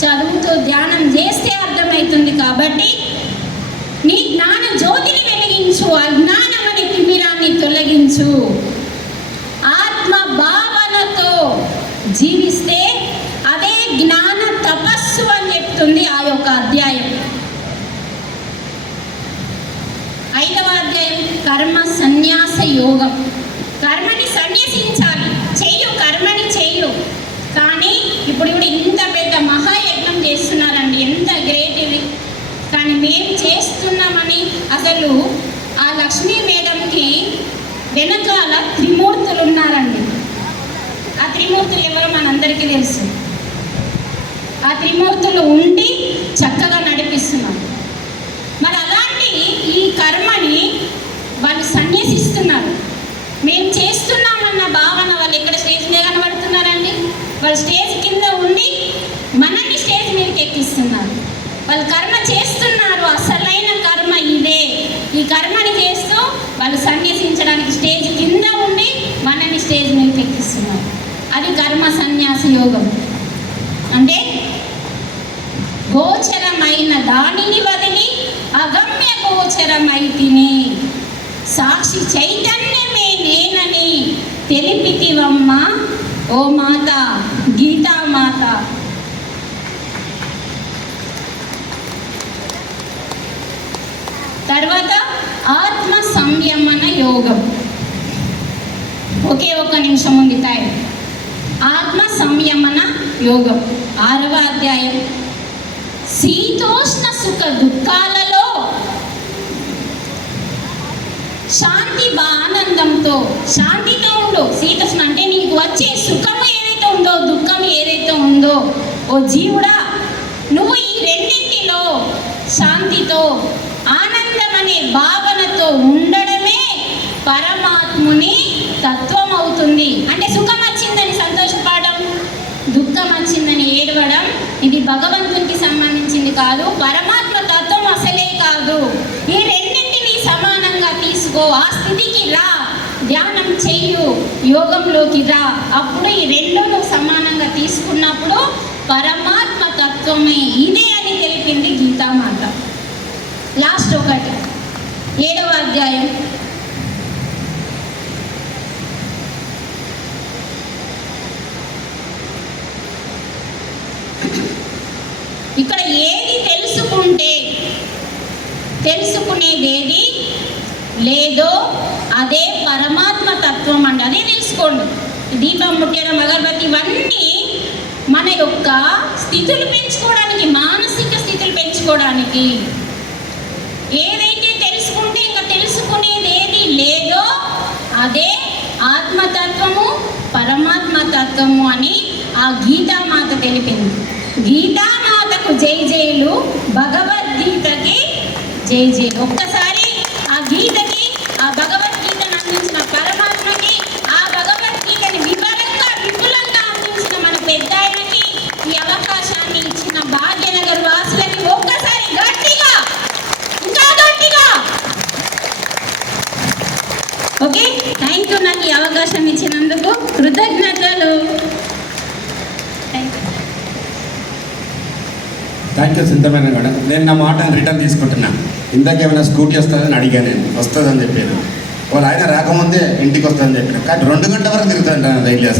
చదువుతూ ధ్యానం చేస్తే అర్థమవుతుంది. కాబట్టి నీ జ్ఞాన జ్యోతిని వెలిగించు, అజ్ఞానం అనే తిమిరాన్ని తొలగించు. ఆత్మ భావనతో జీవిస్తే అదే జ్ఞాన తపస్సు అని చెప్తుంది ఆ యొక్క అధ్యాయం. 5వ అధ్యాయం కర్మ సన్యాస యోగం. కర్మని సన్యసించాలి, కర్మని చెయ్యు. కానీ ఇప్పుడు ఇంత పెద్ద మహాయజ్ఞం చేస్తున్నారండి, ఎంత గ్రేట్ ఇది. కానీ మేము చేస్తున్నామని అసలు ఆ లక్ష్మీ మేడంకి వెనకాల త్రిమూర్తులు ఉన్నారండి. ఆ త్రిమూర్తులు ఎవరో మనందరికీ తెలుసు. ఆ త్రిమూర్తులు ఉండి చక్కగా నడిపిస్తున్నారు. మరి అలాంటి ఈ కర్మని వాళ్ళు సన్యసిస్తున్నారు. మేము చేస్తున్నామన్న భావన వాళ్ళు ఎక్కడ స్టేజ్ మీద కనబడుతున్నారండి? వాళ్ళు స్టేజ్ కింద ఉండి మనల్ని స్టేజ్ మీదకి ఎక్కిస్తున్నారు. వాళ్ళు కర్మ చేస్తున్నారు, అసలైన కర్మ ఇదే. ఈ కర్మని చేస్తూ వాళ్ళు సన్యసించడానికి స్టేజ్ కింద ఉండి మనల్ని స్టేజ్ మీదకి ఎక్కిస్తున్నారు. అది కర్మ సన్యాస యోగం. అంటే గోచరమైన దానిని వదిలి అగమ్య గోచరమైతిని, సాక్షి చైతన్యమే నేనని తెలిపితివమ్మ ఓ మాత, గీతామాత. తర్వాత ఆత్మ సంయమన యోగం. ఒకే ఒక్క నిమిషం ఉంది టైం. ఆత్మ సంయమన యోగం 6వ అధ్యాయం. శీతోష్ణ సుఖ దుఃఖాలలో శాంతి ఆనందంతో శాంతితో ఉండు. శీతోష్ణ అంటే నీకు వచ్చే సుఖము ఏదైతే ఉందో, దుఃఖం ఏదైతే ఉందో, ఓ జీవుడా నువ్వు ఈ రెండింటిలో శాంతితో ఆనందం అనే భావనతో ఉండడమే పరమాత్ముని తత్వం అవుతుంది. అంటే సుఖం వచ్చిందని సంతోషపడడం, దుఃఖం వచ్చిందని ఏడవడం ఇది భగవంతునికి సంబంధించింది కాదు, పరమాత్మ తత్వం అసలే కాదు. ఈ రెండింటిని సమానంగా తీసుకో, ఆ స్థితికి రా, ధ్యానం చెయ్యు, యోగంలోకి రా. అప్పుడు ఈ రెండును సమానంగా తీసుకున్నప్పుడు పరమాత్మ తత్వమే ఇదే అని తెలిపింది గీతామాత. లాస్ట్ ఒకటి 7వ అధ్యాయం. ఇక్కడ ఏది తెలుసుకునేది ఏది లేదో అదే పరమాత్మ తత్వం అండి. అదే తెలుసుకోండి. దీపం ముట్టడం, అగరబత్తి ఇవన్నీ మన యొక్క స్థితులు పెంచుకోవడానికి, మానసిక స్థితులు పెంచుకోవడానికి. ఏదైతే తెలుసుకుంటే ఇంకా తెలుసుకునేది ఏది లేదో అదే ఆత్మతత్వము, పరమాత్మ తత్వము అని ఆ గీతామాత తెలిపింది. గీతామాతకు జై జైలు, భగవద్గీతకి జై జైలు. ఒక్కసారి ఆ గీతకి, ఆ భగవద్గీతను అందించిన పరమాత్మకి, ఆ భగవద్గీతని విపులంగా అందించిన మన పెద్ద ఆయనకి, ఈ అవకాశాన్ని ఇచ్చిన భాగ్యనగర్ వాసులకి ఒక్కసారి గట్టిగా, ఇంకా గట్టిగా ఓకే. థ్యాంక్ యూ, నాకు ఈ అవకాశం ఇచ్చినందుకు కృతజ్ఞతలు. థ్యాంక్ యూ సింతమైన మేడం. నేను నా మాటను రిటర్న్ తీసుకుంటున్నా. ఇందాకేమైనా స్కూటీ వస్తుందని అడిగాను, నేను వస్తుందని చెప్పాను. వాళ్ళు ఆయన రాకముందే ఇంటికి వస్తుందని చెప్పాను. కానీ 2 గంటల వరకు తిరుగుతాను రైలు.